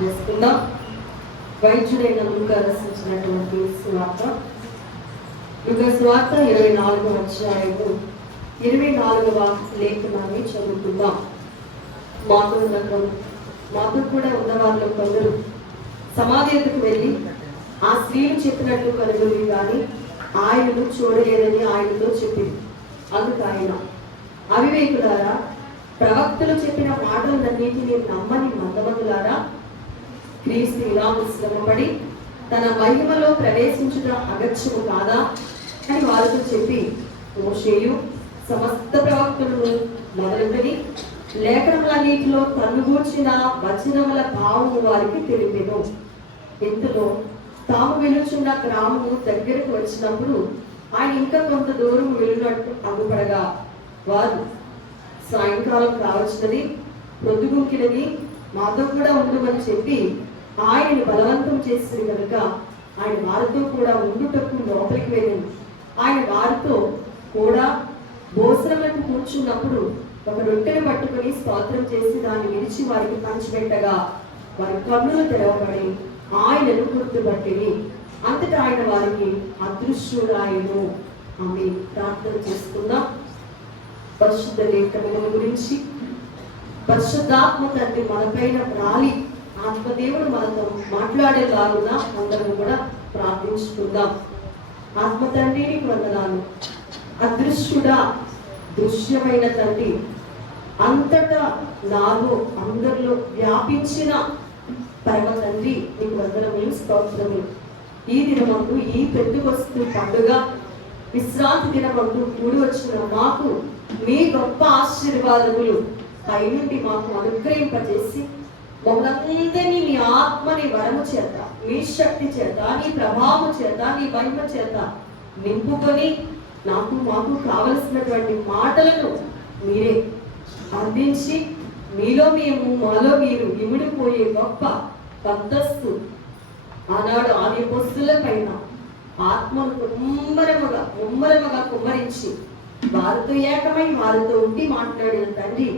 చేసుకుందాం. వైద్యుడైన లూకా రచించినటువంటి సువార్త, లూకా సువార్త 24వ అధ్యాయము 24వ లేఖనాన్ని చదువుకుందాం. మాతో కూడా ఉన్న వాళ్ళు కొందరు సమాధి ఎదుకు వెళ్ళి ఆ స్త్రీలు చెప్పినట్లు కనుగొని కానీ ఆయనను చూడలేదని ఆయనతో చెప్పింది. అందుకు ఆయన, అవివేకులారా, ప్రవక్తలు చెప్పిన మాటలన్నింటినీ నమ్మని మందమతులారా, క్రీస్తు ఇలా శ్రమపడి తన మహిమలో ప్రవేశించుట అగత్యము కాదా అని వారితో చెప్పి, మోషేయు సమస్త ప్రవక్తలను మొదలుకొని లేఖనములన్నిటిలో తన్నుగూర్చిన వచనముల భావము వారికి తెలిపెను. ఇంతలో తాము వెలుచున్న గ్రామము దగ్గరకు వచ్చినప్పుడు ఆయన ఇంకా కొంత దూరం వెళ్ళినట్టు అగుపడగా వారు, సాయంకాలం కావచ్చినది, ప్రొద్దుగుంకినది, మాతో కూడా ఉండమని చెప్పి ఆయనను బలవంతం చేసింది కనుక ఆయన వారితో కూడా ఉండుటకు లోపలికి వెళ్ళింది. ఆయన వారితో కూడా భోజనములకు కూర్చున్నప్పుడు ఒక రొట్టెను పట్టుకుని స్తోత్రం చేసి దాన్ని విరిచి వారికి పంచిపెట్టగా వారి కన్నులు తెరవబడి ఆయనను గుర్తుపట్టిని. అంతటా ఆయన వారికి అదృశ్యుడాయను. ఆమె ప్రార్థన చేసుకుందాం. పరిశుద్ధ లేఖనముల గురించి పరిశుద్ధాత్మ తండ్రి మనపైన రాలి ఆత్మదేవుడు మనతో మాట్లాడేలాగున అందరం కూడా ప్రార్థించుకుందాం. ఆత్మ తండ్రిని వందనాలు. అదృశ్యుడా, దృశ్యమైన తండ్రి, అంతటా నాలో అందరిలో వ్యాపించిన పరమ తండ్రి, నీకు వందనములు, స్తోత్రములు. ఈ దినమందు, ఈ పెంతెకొస్తు పండుగ విశ్రాంతి దినమందు కూడి వచ్చిన మాకు మీ గొప్ప ఆశీర్వాదములు పైనుండి మాకు అనుగ్రహింపజేసి మమ్మల్ని మీ ఆత్మని వరము చేత, మీ శక్తి చేత, నీ ప్రభావం చేత, నీ మహిమ చేత నింపుకొని మాకు కావలసినటువంటి మాటలను మీరే అందించి మీలో మేము, మాలో మీరు ఇమిడిపోయే గొప్ప పద్ధస్తు ఆనాడు ఆది పొస్తుల పైన ఆత్మను ముమ్మరముగా కుమ్మరించి వారితో ఏకమై వారితో ఉండి మాట్లాడిన తండ్రి,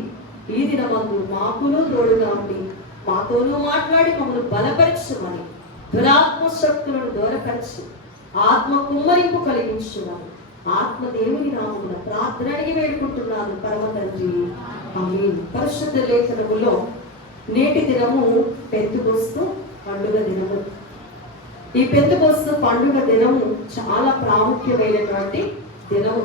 ఈ దినమందు మాకును తోడుగా ఉండి మాతోనూ మాట్లాడి మమ్మల్ని బలపరచమని, దురాత్మ శక్తులను దూరపరిచి ఆత్మ కుమ్మరింపు కలిగించున్నాను. ఆత్మదేవుని నామమున ప్రార్థన అడిగి వేడుకుంటున్నాను పరమ తండ్రి, ఆమేన్. పరిశుద్ధ లేఖనములో నేటి దినము పెంతెకొస్తు పండుగ దినము. ఈ పెంతెకొస్తు పండుగ దినము చాలా ప్రాముఖ్యమైనటువంటి దినము.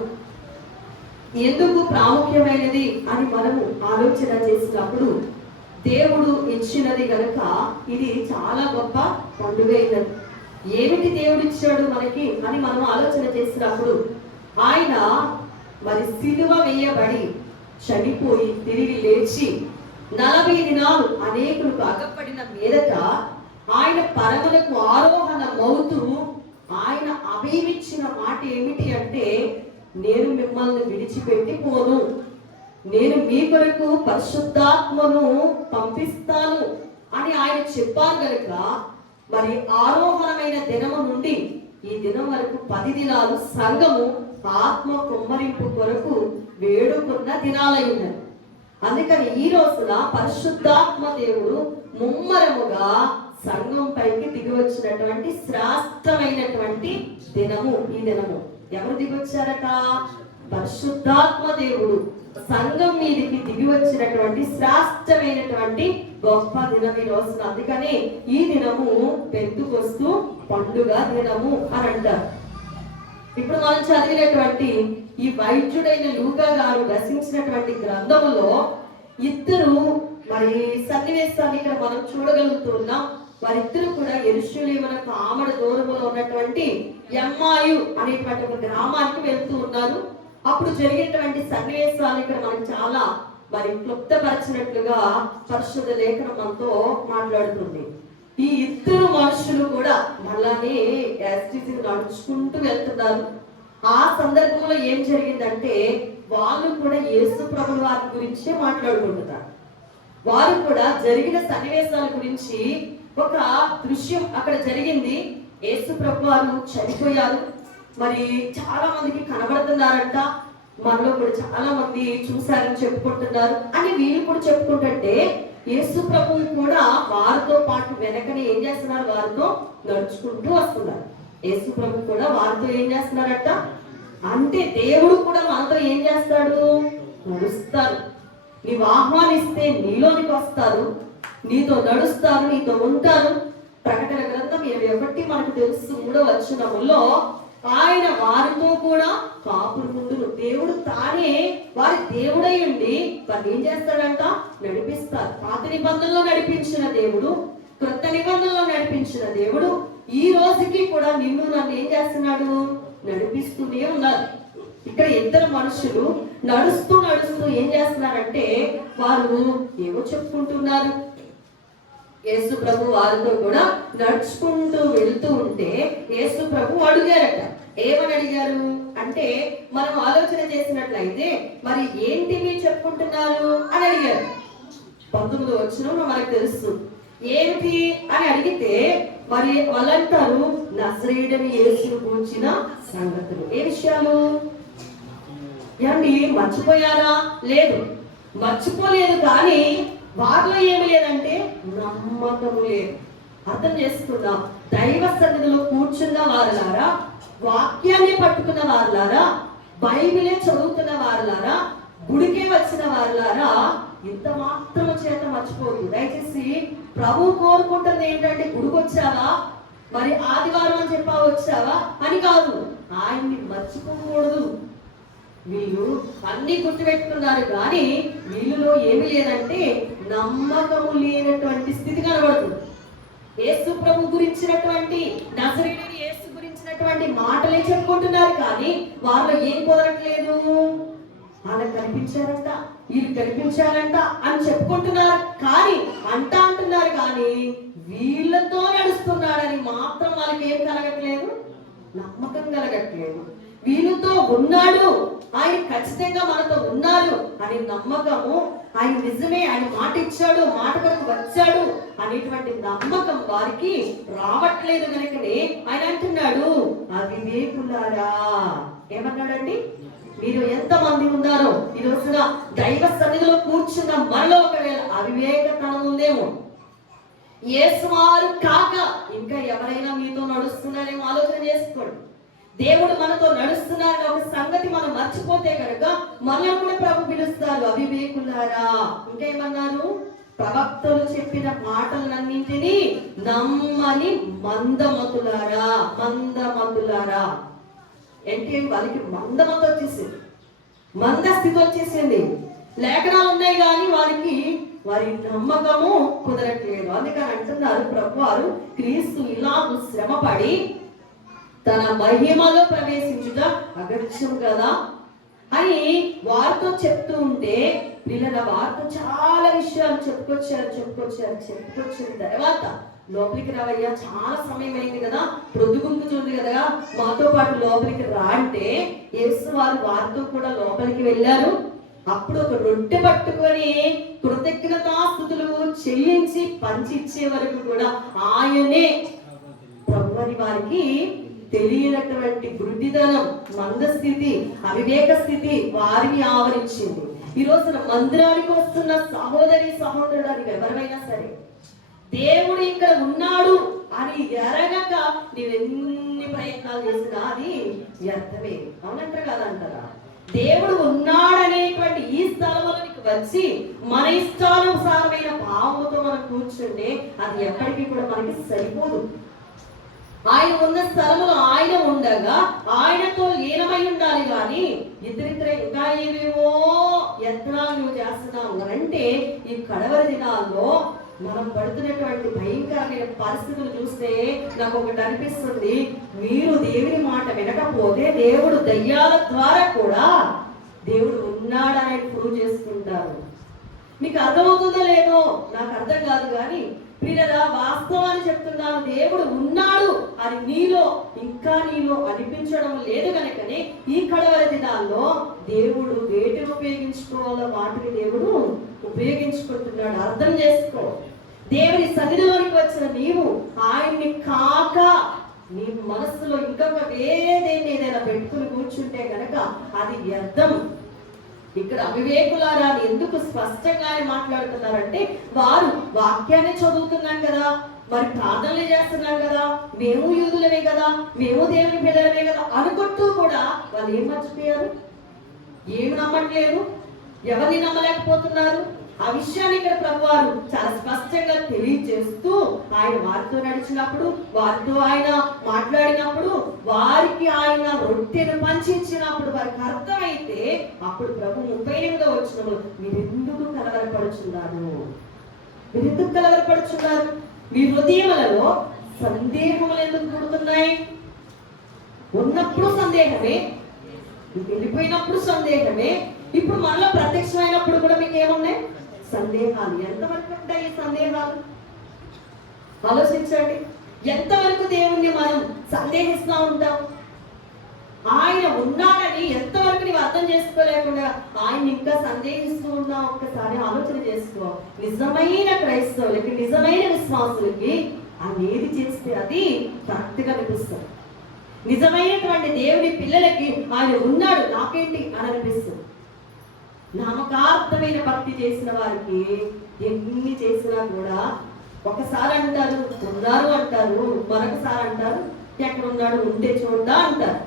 ఎందుకు ప్రాముఖ్యమైనది అని మనము ఆలోచన చేసినప్పుడు, దేవుడు ఇచ్చినది కనుక ఇది చాలా గొప్ప పండుగ అయినది. ఏమిటి దేవుడు ఇచ్చాడు మనకి అని మనం ఆలోచన చేసినప్పుడు, ఆయన మరి సిలువ వేయబడి చనిపోయి తిరిగి లేచి 40 దినాలు అనేకులకు అగపడిన మీదట ఆయన పరములకు ఆరోహణమవుతూ ఆయన అభయమిచ్చిన మాట ఏమిటి అంటే, నేను మిమ్మల్ని విడిచిపెట్టి పోను, నేను మీ కొరకు పరిశుద్ధాత్మను పంపిస్తాను అని ఆయన చెప్పారు కనుక మరి ఆరోహణమైన దినము నుండి ఈ దినం వరకు 10 దినాలు సంఘము ఆత్మ కుమ్మరింపు కొరకు వేడుకున్న దినాలై ఉన్నది. అందుకని ఈ రోజున పరిశుద్ధాత్మ దేవుడు ముమ్మరముగా సంఘం పైకి దిగి వచ్చినటువంటి శ్రేష్టమైనటువంటి దినము ఈ దినము. ఎవరు దిగి వచ్చారట? పరిశుద్ధాత్మ దేవుడు సంఘం మీదకి దిగి వచ్చినటువంటి శ్రేష్టమైనటువంటి గొప్ప దినం ఈ రోజున. అందుకనే ఈ దినము పెంతెకొస్తు పండుగ దినము అని అంటారు. ఇప్పుడు మనం చదివినటువంటి ఈ వైద్యుడైన లూకా గారు రచించినటువంటి గ్రంథములో ఇద్దరు మరి సన్నివేశాన్ని ఇక్కడ మనం చూడగలుగుతున్నాం. వారిద్దరు కూడా యెరూషలేమునకు ఆమడ దూరములో ఉన్నటువంటి ఎమ్మాయు అనేటువంటి ఒక గ్రామానికి వెళ్తూ ఉన్నారు. అప్పుడు జరిగేటువంటి సన్నివేశాలు ఇక్కడ మనం చాలా మరి క్లుప్తపరచినట్లుగా పరిశుద్ధ లేఖనం మనతో మాట్లాడుతుంది. ఈ ఇద్దరు మనుషులు కూడా మళ్ళానే నడుచుకుంటూ వెళ్తున్నారు. ఆ సందర్భంలో ఏం జరిగిందంటే, వాళ్ళు కూడా యేసు ప్రభువు వారి గురించే మాట్లాడుకుంటున్నారు. వారు కూడా జరిగిన సన్నివేశాల గురించి ఒక దృశ్యం అక్కడ జరిగింది. యేసు ప్రభు వారు చనిపోయారు, మరి చాలా మందికి కనబడుతున్నారంట, మనలో కూడా చాలా మంది చూశారని చెప్పుకుంటున్నారు అని వీళ్ళు కూడా చెప్పుకుంటుంటే, యేసు ప్రభువు కూడా వారితో పాటు వెనకనే ఏం చేస్తున్నారు? వారితో నడుచుకుంటూ వస్తున్నారు. యేసు ప్రభు కూడా వారితో ఏం చేస్తున్నారట అంటే దేవుడు కూడా మనతో ఏం చేస్తాడు? నడుస్తారు. నీవు ఆహ్వానిస్తే నీలోనికి వస్తారు, నీతో నడుస్తారు, నీతో ఉంటారు. ప్రకటన గ్రంథం 21 మనకు తెలుసు 3వ వచనములో ఆయన వారితో కూడా కాపురు ముందును. దేవుడు తానే వారి దేవుడై ఉండి వారిని ఏం చేస్తాడంట? నడిపిస్తారు. పాత నిబంధనలో నడిపించిన దేవుడు, క్రొత్త నిబంధనలో నడిపించిన దేవుడు ఈ రోజుకి కూడా నిన్ను నన్ను ఏం చేస్తున్నాడు? నడిపిస్తూనే ఉన్నారు. ఇక్కడ ఇద్దరు మనుషులు నడుస్తూ నడుస్తూ ఏం చేస్తున్నారంటే వారు ఏమో చెప్పుకుంటున్నారు. యేసు ప్రభు వారితో కూడా నడుచుకుంటూ వెళ్తూ ఉంటే యేసు ప్రభు అడిగారట. ఏమని అడిగారు అంటే మనం ఆలోచన చేసినట్లయితే మరి ఏంటి మీరు చెప్పుకుంటున్నారు అని అడిగారు. 19వ వచనంలో మనకు తెలుసు ఏంటి అని అడిగితే మరి వాళ్ళంటారు నజరేయుడైన యేసును గూర్చిన సంగతులు. ఏ విషయాలు? ఏమండి మర్చిపోయారా? లేదు, మర్చిపోలేదు. కానీ వారిలో ఏమి లేదంటే నమ్మకము లేదు. అర్థం చేసుకుందాం. దైవ సన్నిధిలో కూర్చున్న వారులారా, వాక్యాన్ని పట్టుకున్న వారులారా, బైబిలే చదువుతున్న వారులారా, గుడికే వచ్చిన వారులారా, ఇంత మాత్రం చేత మర్చిపోదు. దయచేసి ప్రభు కోరుకుంటుంది ఏంటంటే గుడికి వచ్చావా, మరి ఆదివారం అని చెప్పా వచ్చావా అని కాదు, ఆయన్ని మర్చిపోకూడదు. వీళ్ళు అన్ని గుర్తుపెట్టుకున్నారు కానీ వీళ్ళలో ఏమి లేదంటే నమ్మకము లేనటువంటి స్థితి కనబడుతుంది. యేసు ప్రభు గురించినటువంటి నజరేయుడైన యేసు గురించినటువంటి మాటలే చెప్పుకుంటున్నారు కానీ వాళ్ళలో ఏం కుదరట్లేదు. వాళ్ళకి కనిపించారంట, వీళ్ళు కనిపించారంట అని చెప్పుకుంటున్నారు కానీ అంటున్నారు కానీ వీళ్ళతో నడుస్తున్నాడని మాత్రం వాళ్ళకి ఏం కలగట్లేదు? నమ్మకం కలగట్లేదు. వీళ్ళతో ఉన్నాడు, ఆయన ఖచ్చితంగా మనతో ఉన్నారు అని నమ్మకము, ఆయన నిజమే, ఆయన మాట ఇచ్చాడు, మాట కొరకు వచ్చాడు అనేటువంటి నమ్మకం వారికి రావట్లేదు. కనుకనే ఆయన అంటున్నాడు అవివేకులారా. ఏమన్నాడండి? మీరు ఎంతమంది ఉన్నారో ఈ రోజున దైవ సన్నిధిలో కూర్చున్న మనలో ఒకవేళ అవివేకతనం ఉందేమో, యేసువారు కాక ఇంకా ఎవరైనా మీతో నడుస్తున్నారేమో ఆలోచన చేసుకోండి. దేవుడు మనతో నడుస్తున్నారని ఒక సంగతి మనం మర్చిపోతే కనుక మనం కూడా ప్రభు పిలుస్తారు అవివేకులారా. ఇంకేమన్నారు? ప్రవక్తలు చెప్పిన మాటలన్నింటినీ నమ్మని మందమతులారా. మందమతులారా అంటే వాళ్ళకి మందమత వచ్చేసింది, మంద స్థితి వచ్చేసింది. లేఖనాలు ఉన్నాయి కానీ వారి నమ్మకము కుదరట్లేదు. అందుకని అంటున్నారు ప్రభు వారు క్రీస్తు ఇలాగూ శ్రమపడి తన మహిమలో ప్రవేశించుట అగత్యం కదా అని వారితో చెప్తూ ఉంటే పిల్లల వారితో చాలా విషయాలు చెప్పుకొచ్చిన తర్వాత లోపలికి రావయ్యా, చాలా సమయం అయింది కదా, ప్రొద్దుగుంకుతుంది కదా, మాతో పాటు లోపలికి రా అంటే యేసు వారితో కూడా లోపలికి వెళ్ళారు. అప్పుడు ఒక రొట్టె పట్టుకొని కృతజ్ఞతాస్తుతులు చెల్లించి పంచిచ్చే వరకు కూడా ఆయనే ప్రభు అని వారికి తెలియనటువంటి గుడ్డితనం, మందస్థితి, అవివేక స్థితి వారిని ఆవరించింది. ఈ రోజున మందిరానికి వస్తున్న సహోదరి సహోదరుడు అని ఎవరైనా సరే దేవుడు ఇక్కడ ఉన్నాడు అని ఎరగక నీవెన్ని ప్రయత్నాలు చేసినా అది వ్యర్థమే. అవునంటారా కాదంటారా? దేవుడు ఉన్నాడనేటువంటి ఈ స్థలంలోనికి వచ్చి మన ఇష్టానుసారమైన భావముతో మనం కూర్చుంటే అది ఎప్పటికీ కూడా మనకి సరిపోదు. ఆయన ఉన్న స్థలంలో ఆయన ఉండగా ఆయనతో లీనమై ఉండాలి కానీ ఇతరితర ఇంకా ఏవేవో యత్నాలు నువ్వు చేస్తున్నావు అంటే ఈ కడవరి దినాల్లో మనం పడుతున్నటువంటి భయంకరమైన పరిస్థితులు చూస్తే నాకు ఒకటి అనిపిస్తుంది, మీరు దేవుని మాట వినకపోతే దేవుడు దయ్యాల ద్వారా కూడా దేవుడు ఉన్నాడని ప్రూవ్ చేసుకుంటారు. మీకు అర్థమవుతుందో లేదో నాకు అర్థం కాదు కానీ పిల్లరా వాస్తవాన్ని చెప్తున్నాను, దేవుడు ఉన్నాడు అని నీలో అనిపించడం లేదు కనుకనే ఈ కడవరి దినాల్లో దేవుడు వేటిని ఉపయోగించుకోవాలో వాటిని దేవుడు ఉపయోగించుకుంటున్నాడు. అర్థం చేసుకో. దేవుని సన్నిధిలోనికి వచ్చిన నీవు ఆయన్ని కాక నీ మనస్సులో ఇంకొక వేరేదేని ఏదైనా పెట్టుకుని కూర్చుంటే కనుక అది వ్యర్థం. ఇక్కడ అవివేకులారా అని ఎందుకు స్పష్టంగానే మాట్లాడుతున్నారంటే, వారు వాక్యాన్ని చదువుతున్నాం కదా, మరి ప్రార్థనలు చేస్తున్నాం కదా, మేము యూదులమే కదా, మేము దేవుని బిడ్డలమే కదా అనుకుంటూ కూడా వాళ్ళు ఏం మర్చిపోయారు? ఏమి నమ్మట్లేదు, ఎవరిని నమ్మలేకపోతున్నారు. ఆ విషయాన్ని ఇక్కడ ప్రభువారు చాలా స్పష్టంగా తెలియజేస్తూ, ఆయన వారితో నడిచినప్పుడు, వారితో ఆయన మాట్లాడినప్పుడు, వారికి ఆయన రొట్టెను పంచిచ్చినప్పుడు వారికి అర్థమైతే, అప్పుడు ప్రభు 38వ వచనంలో మీరెందుకు కలవరపడుచున్నారు, మీరెందుకు కలవరపడుచున్నారు, మీ హృదయములలో సందేహములు ఎందుకు పుడుతున్నాయి? ఉన్నప్పుడు సందేహమే, వెళ్ళిపోయినప్పుడు సందేహమే, ఇప్పుడు మనలో ప్రత్యక్షమైనప్పుడు కూడా మీకు ఏమున్నాయి? సందేహాలు. ఎంతవరకు ఉంటాయి ఈ సందేహాలు? ఆలోచించండి. ఎంతవరకు దేవుణ్ణి మనం సందేహిస్తూ ఉంటాం? ఆయన ఉన్నాడని ఎంతవరకు నీవు అర్థం చేసుకోలేకుండా ఆయన ఇంకా సందేహిస్తూ ఉన్నావు? ఒక్కసారి ఆలోచన చేసుకో. నిజమైన క్రైస్తవులకి, నిజమైన విశ్వాసులకి ఆయన ఏది చేస్తే అది కరెక్ట్గా అనిపిస్తుంది. నిజమైనటువంటి దేవుని పిల్లలకి ఆయన ఉన్నాడు, నాకేంటి అని అనిపిస్తుంది. నామకార్థమైన భక్తి చేసిన వారికి ఎన్ని చేసినా కూడా ఒకసారి అంటారు ఉన్నారు అంటారు, మరొకసారి అంటారు ఎక్కడ ఉన్నాడు, ఉంటే చూడ్డా అంటారు.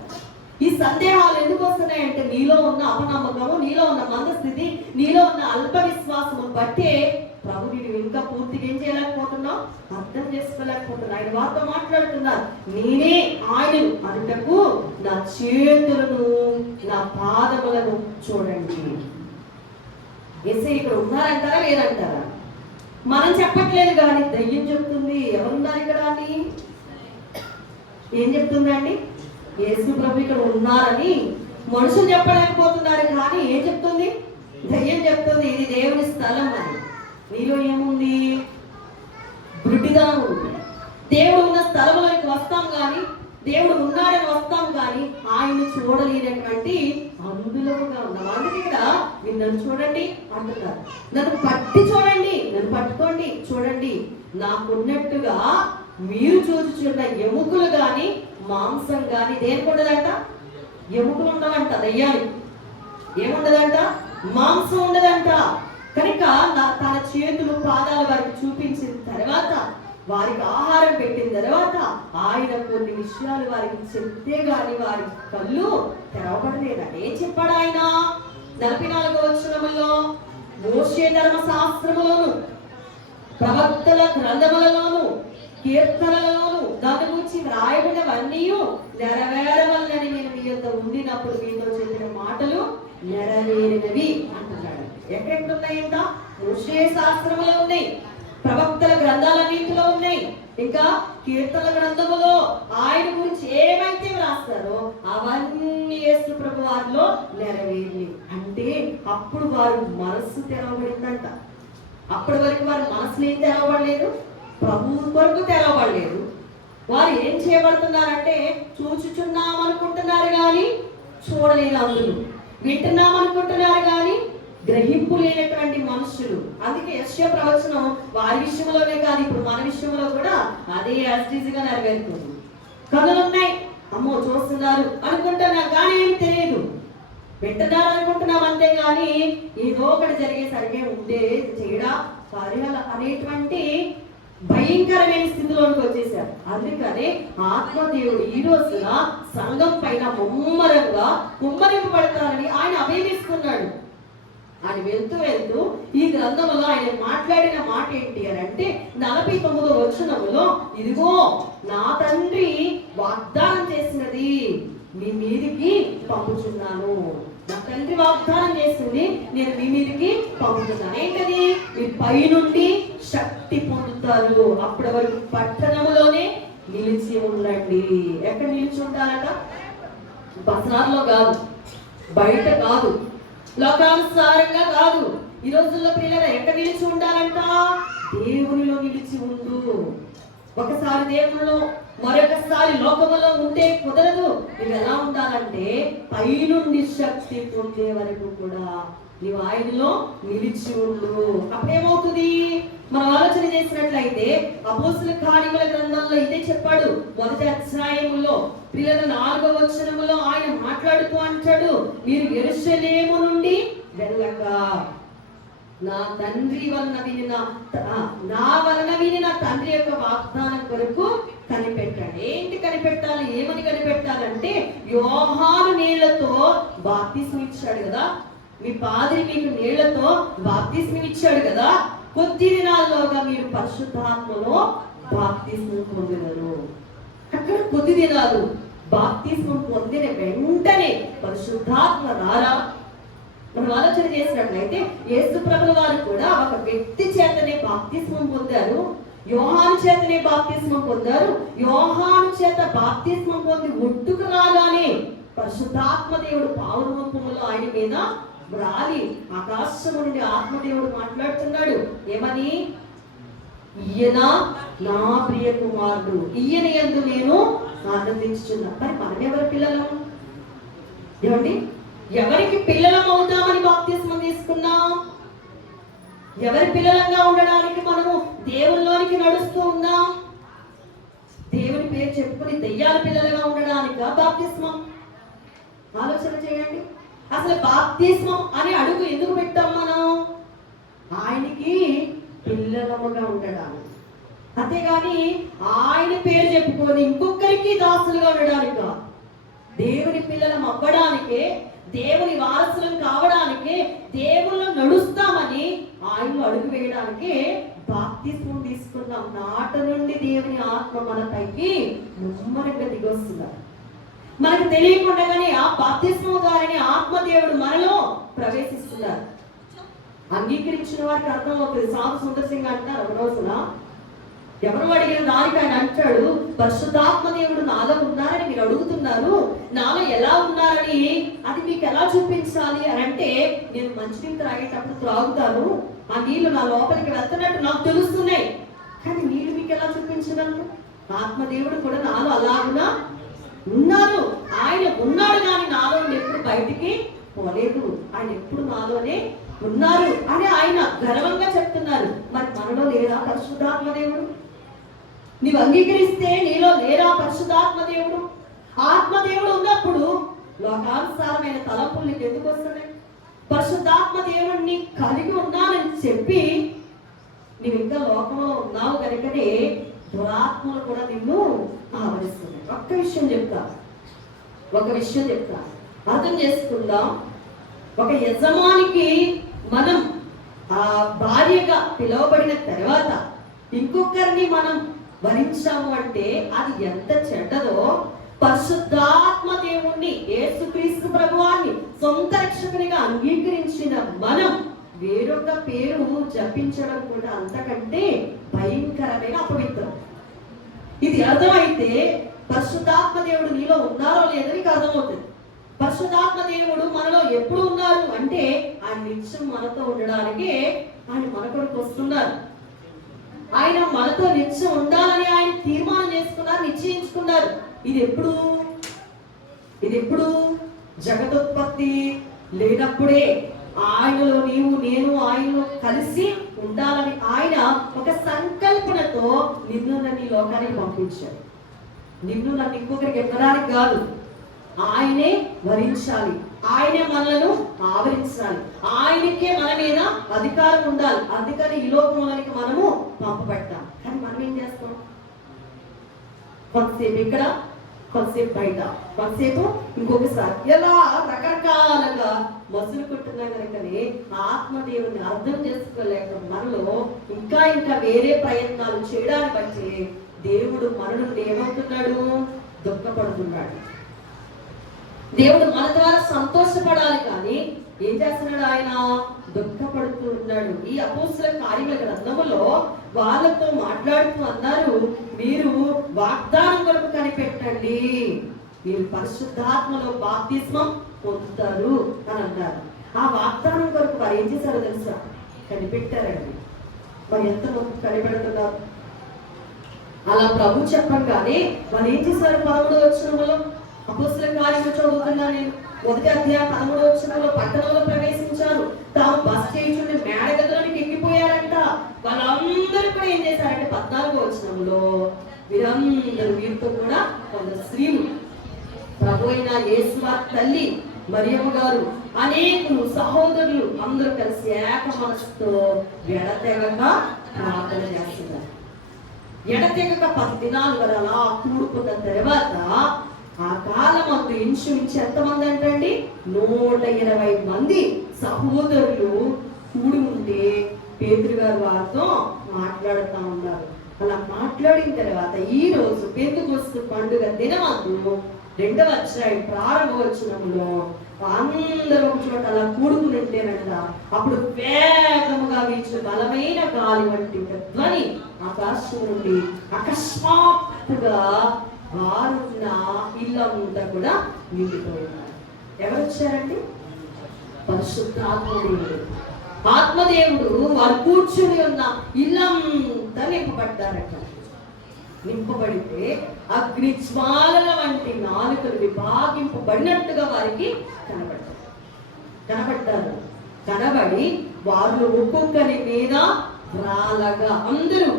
ఈ సందేహాలు ఎందుకు వస్తున్నాయంటే, నీలో ఉన్న అపనమ్మకము, నీలో ఉన్న మందస్థితి, నీలో ఉన్న అల్ప విశ్వాసము బట్టే ప్రభు నీవు ఇంకా పూర్తిగా ఏం చేయలేకపోతున్నావు, అర్థం చేసుకోలేకపోతున్నావు. ఆయన వారితో మాట్లాడుతున్నారు, నేనే ఆయన అనుటకు నా చేతులను నా పాదములను చూడండి. ఏసే ఇక్కడ ఉన్నారంటారా లేరంటారా? మనం చెప్పట్లేదు కానీ దయ్యం చెప్తుంది. ఎవరున్నారు ఇక్కడ అని? ఏం చెప్తుందండి? యేసు ప్రభు ఇక్కడ ఉన్నారని మనుషులు చెప్పలేకపోతున్నారు కానీ ఏం చెప్తుంది? దయ్యం చెప్తుంది ఇది దేవుని స్థలం అని. నీలో ఏముంది? గుడ్డిదనం ఉంది. దేవుడు ఉన్న స్థలంలోకి వస్తాం కానీ, దేవుడు ఉన్నాడని వస్తాం కానీ ఆయన్ని చూడలేనటువంటి అందులోగా ఉన్నాం. అందుకే ఇక్కడ మీరు నన్ను చూడండి అంటున్నారు, నన్ను పట్టి చూడండి, నన్ను పట్టుకోండి చూడండి, నాకున్నట్టుగా మీరు చూచుచున్న ఎముకలు కానీ మాంసం కానీ దేనికి ఉండదంట? ఎముకలు ఉండదంట దయ్యాలు. ఏముండదంట? మాంసం ఉండదంట. కనుక తన చేతులు పాదాలు వారికి చూపించిన తర్వాత, వారికి ఆహారం పెట్టిన తర్వాత ఆయన కొన్ని విషయాలు వారికి చెప్తే గాని వారి కళ్ళు తెరవబడలేదు. ఏం చెప్పాడు ఆయన? 44వ వచనంలో మోషే ధర్మశాస్త్రములోను ప్రవక్తల గ్రంథములలోను కీర్తనలలోను దాని గురించి వ్రాయబడినవన్నీ నెరవేరవల్లని నేను మీ యొద్ద ఉండినప్పుడు మీతో చెప్పిన మాటలు నెరవేరినవి అంటున్నాడు. ఎక్కడెక్కడున్నాయంట? మోషే శాస్త్రములో ఉన్నాయి, ప్రవక్తల గ్రంథాలన్నింటిలో ఉన్నాయి, ఇంకా కీర్తన గ్రంథములో ఆయన గురించి ఏమైతే వ్రాస్తారో అవన్నీ యేసు ప్రభు వారిలో నెరవేరి. అంటే అప్పుడు వారు మనస్సు తెరవబడిందంట. అప్పటి వరకు వారి మనసులు ఏం తెరవబడలేదు? ప్రభు కొరకు తెరవబడలేదు. వారు ఏం చేయబడుతున్నారంటే, చూచుచున్నాం అనుకుంటున్నారు కానీ చూడలేదు, అందులో వింటున్నాం అనుకుంటున్నారు కానీ గ్రహింపు లేనటువంటి మనుషులు. అందుకే యెషయా ప్రవచనం వారి విషయంలోనే కాదు, ఇప్పుడు మన విషయంలో కూడా అదే యాస్టీజ్గా నెరవేరుతుంది. కథలు ఉన్నాయి, అమ్మో చూస్తున్నారు అనుకుంటున్నా కానీ ఏమి తెలియదు, వింటున్నారు అనుకుంటున్నాం అంతే కానీ ఏదో ఒకటి జరిగేసరికి ఉండే చేయడా కార్యాలు అనేటువంటి భయంకరమైన స్థితిలోకి వచ్చేసారు. అందుకనే ఆత్మదేవుడు ఈ రోజున సంఘం పైన ముమ్మరంగా కుమ్మరింపబడతారని ఆయన అభిమిస్తున్నాడు. ఆయన వెళ్తూ వెళ్తూ ఈ గ్రంథంలో ఆయన మాట్లాడిన మాట ఏంటి అని అంటే, 49వ వచనంలో ఇదిగో నా తండ్రి వాగ్దానం చేసినది మీ మీదికి పంపుచున్నాను. నా తండ్రి వాగ్దానం చేసింది నేను మీ మీదికి పంపుతున్నాను. ఏంటది? మీ పైనుండి శక్తి పొందుతారు. అప్పటి వరకు పట్టణంలోనే నిలిచి ఉండండి. ఎక్కడ నిలిచి ఉంటారట? బజార్లో కాదు, బయట కాదు, లోకానుసారంగా కాదు. ఈ రోజుల్లో పిల్లలు ఎక్కడ నిలిచి ఉండాలంట? దేవునిలో నిలిచి ఉండు. ఒకసారి దేవునిలో మరొకసారి లోకములో ఉంటే కుదరదు. నువ్వు ఎలా ఉండాలంటే పైనుండి శక్తి పొందే వరకు కూడా నీవు ఆయనలో నిలిచి ఉండు. అప్పుడేమవుతుంది? మనం ఆలోచన చేసినట్లయితే అపోస్తలుల కార్యముల గ్రంథంలో ఇదే చెప్పాడు. 1వ అధ్యాయములో పిల్లల 4వ వచనములో ఆయన మాట్లాడుతూ అంటాడు, మీరు యెరూషలేము నుండి గాక. నా తండ్రి వలన వినిన నా వలన వినిన తండ్రి యొక్క వాగ్దానం కొరకు కనిపెట్టండి. ఏంటి కనిపెట్టాలి? ఏమని కనిపెట్టాలంటే, యోహాను నీళ్లతో బాప్తిస్మం ఇచ్చాడు కదా, మీ పాదిరి మీకు నీళ్లతో బాప్తిస్మం ఇచ్చాడు కదా, కొద్ది దినాల్లోగా మీరు పరిశుద్ధాత్మలో బాప్తిస్మం పొందినరు. అక్కడ కొద్ది దినాలు, బాప్తిస్మం పొందిన వెంటనే పరిశుద్ధాత్మ రారా? మనం ఆలోచన చేసినట్లయితే యేసు ప్రభువు వారు కూడా ఒక వ్యక్తి చేతనే బాప్తిస్మం పొందారు, యోహాను చేతనే బాప్తిస్మం పొందారు. యోహాను చేత బాప్తిస్మం పొంది ఒడ్డుకు రాగానే పరిశుద్ధాత్మ దేవుడు పావుల రూపంలో ఆయన మీద రాలి ఆకాశము నుండి ఆత్మదేవుడు మాట్లాడుతున్నాడు. ఏమని? ఈయన నా ప్రియ కుమారుడు, ఈయన యందు నేను ఆనందించుచున్నా. మరి మనం ఎవరి పిల్లలం? ఏమండి, ఎవరికి పిల్లలం అవుతామని బాప్తిస్మం తీసుకున్నాం? ఎవరి పిల్లలంగా ఉండడానికి మనము దేవుల్లోనికి నడుస్తూ ఉన్నాం? దేవుని పేరు చెప్పుకుని దెయ్యాల పిల్లలుగా ఉండడానికా బాప్తిస్మం? ఆలోచన చేయండి. అసలు బాప్తిస్మం అనే అడుగు ఎందుకు పెట్టాం మనం? ఆయనకి పిల్లలముగా ఉండడానికి, అంతేగాని ఆయన పేరు చెప్పుకొని ఇంకొకరికి దాసులుగా ఉండడానికా? దేవుని పిల్లలం అవ్వడానికే, దేవుని వారసులం కావడానికే, దేవుళ్ళు నడుస్తామని ఆయనలో అడుగు వేయడానికే బాప్తిస్మం తీసుకున్నాం. నాట నుండి దేవుని ఆత్మ మన పైకి ముమ్మరంగా దిగొస్తున్నారు. మనకు తెలియకుండానే ఆ బాప్తిస్మం ద్వారానే ఆత్మదేవుడు మనలో ప్రవేశిస్తున్నారు. అంగీకరించిన వారికి అర్థం అవుతుంది. సాధు సుందర్ సింగ్ అంటారు ఒక రోజున, ఎవరు అడిగిన దానికి ఆయన అంటాడు, పరిశుద్ధాత్మ దేవుడు నాలో ఉన్నారని మీరు అడుగుతున్నారు, నాలో ఎలా ఉన్నారని అది మీకు ఎలా చూపించాలి అని అంటే, నేను మంచినీళ్ళు త్రాగేటప్పుడు త్రాగుతాను, ఆ నీళ్లు నా లోపలికి వెళ్తున్నట్టు నాకు తెలుస్తున్నాయి, కానీ నీళ్లు మీకు ఎలా చూపించగలను? ఆత్మదేవుడు కూడా నాలో అలాగునా ఉన్నారు. ఆయన ఉన్నాడు కానీ నాలో ఎప్పుడు బయటికి పోలేదు, ఆయన ఎప్పుడు నాలోనే ఉన్నారు అని ఆయన గర్వంగా చెప్తున్నారు. మరి మనలో లేదా పరిశుద్ధాత్మ దేవుడు? నీవు అంగీకరిస్తే నీలో లేరా పరిశుద్ధాత్మ దేవుడు? ఆత్మదేవుడు ఉన్నప్పుడు లోకానుసారమైన తలంపులు నీకు ఎందుకు వస్తున్నాయి? పరిశుద్ధాత్మ దేవుడిని కలిగి ఉన్నానని చెప్పి నీవు ఇంకా లోకంలో ఉన్నావు కనుకనే దురాత్మలు కూడా నిన్ను ఆవరిస్తున్నాయి. ఒక్క విషయం చెప్తా, అర్థం చేసుకుందాం. ఒక యజమానికి మనం ఆ భార్యగా పిలువబడిన తర్వాత ఇంకొకరిని మనం వరించాము అంటే అది ఎంత చెడ్డదో, పరిశుద్ధాత్మ దేవుణ్ణి యేసుక్రీస్తు ప్రభువాన్ని సొంత రక్షకునిగా అంగీకరించిన మనం వేరొక పేరు జపించడం కూడా అంతకంటే భయంకరమైన అపవిత్రం. ఇది అర్థమైతే పరిశుద్ధాత్మ దేవుడు నీలో ఉన్నారో లేదో నీకు అర్థమవుతుంది. పరిశుద్ధాత్మ దేవుడు మనలో ఎప్పుడు ఉన్నారు అంటే, ఆయన నిత్యం మనతో ఉండడానికి ఆయన మన కొరకు వస్తున్నారు. ఆయన మనతో నిత్యం ఉండాలని ఆయన తీర్మానం చేసుకున్నారు, నిశ్చయించుకున్నారు. ఇది ఎప్పుడు? జగదుత్పత్తి లేనప్పుడే ఆయనలో నీవు నేను ఆయనలో కలిసి ఉండాలని ఆయన ఒక సంకల్పనతో నిన్ను నన్ను లోకానికి పంపించాడు. నిన్ను నన్ను ఇంకొకరికి ఇవ్వడానికి కాదు, ఆయనే వరించాలి, ఆయనే మనలను ఆవరించాలి, ఆయనకే మన మీద అధికారం ఉండాలి. అందుకని ఈ లోకంలోనికి మనము పంపబడతాం. కానీ మనం ఏం చేస్తాం? కొంతసేపు ఇక్కడ, కొంతసేపు బయట, కొంతసేపు ఇంకొకసారి, ఎలా రకరకాలుగా మసులు కొట్టున్నా కనుకనే ఆత్మదేవుని అర్థం చేసుకోలేక మనలో ఇంకా వేరే ప్రయత్నాలు చేయడానికి బట్టి దేవుడు మన నుండి ఏమవుతున్నాడు? దుఃఖపడుతున్నాడు. దేవుడు మన ద్వారా సంతోషపడాలి కానీ ఏం చేస్తున్నాడు? ఆయన దుఃఖపడుతూ ఉన్నాడు. ఈ అపోస్తల కార్యముల గ్రంథములో వాళ్ళతో మాట్లాడుతూ అన్నారు, మీరు వాగ్దానం కొరకు కనిపెట్టండి, మీరు పరిశుద్ధాత్మలో బాప్తిస్మం పొందుతారు అని అన్నారు. ఆ వాగ్దానం కొరకు వారు ఏం చేశారో తెలుసా? కనిపెట్టారండి. మరి ఎంత కనిపెడుతున్నారు? అలా ప్రభు చెప్పగానే వాళ్ళు ఏం చేశారు? 11వ వచనంలో అపోస్తల కార్యములు చదువుతున్నా నేను. 1వ అధ్యాయం 13వ వచనంలో పట్టణంలో ప్రవేశించారు, తాము బస చేయుచుండే మేడ గదిలోనికి ఎక్కిపోయారంట. వాళ్ళందరూ కూడా ఏం చేశారంటే 14వ వచనంలో వీరందరూ వీరితో కూడా కొందరు స్త్రీలు ప్రభు అయిన యేసు తల్లి మరియమ్మ గారు, అనేకులు సహోదరులు అందరూ కలిసి ఏక మనసుతో ఎడతెగక ప్రార్థన చేస్తున్నారు. ఎడతెగక 10 దినాలు కూడా అలా కూడుకున్న తర్వాత ఆ కాలం అందు ఇంచుమించు ఎంతమంది అంటండి, 120 మంది సహోదరులు కూడి ఉంటే పేతురు గారు వారితో మాట్లాడుతూ ఉన్నారు. అలా మాట్లాడిన తర్వాత ఈ రోజు పెంతెకొస్తు పండుగ దినమందు 2వ అధ్యాయం ప్రారంభ వచనములో అందరూ ఒక చోట అలా కూడుకుని ఉంటేనంట, అప్పుడు వేగముగా వీచు బలమైన గాలి వంటి ధ్వని ఆకాశం నుండి అకస్మాత్తుగా వారున్న ఇల్లంతా కూడా నిండిపోయినారు. ఎవరు వచ్చారండి? పరిశుద్ధాత్మదేవుడు. ఆత్మదేవుడు వారు కూర్చుని ఉన్న ఇల్లంతా నింపబడ్డారట. నింపబడితే అగ్ని జ్వాలల వంటి నాలుకలు విభాగింపబడినట్టుగా వారికి కనబడ్డారు. కనబడి వారు ఒక్కొక్కరి మీద రాలగా అందరూ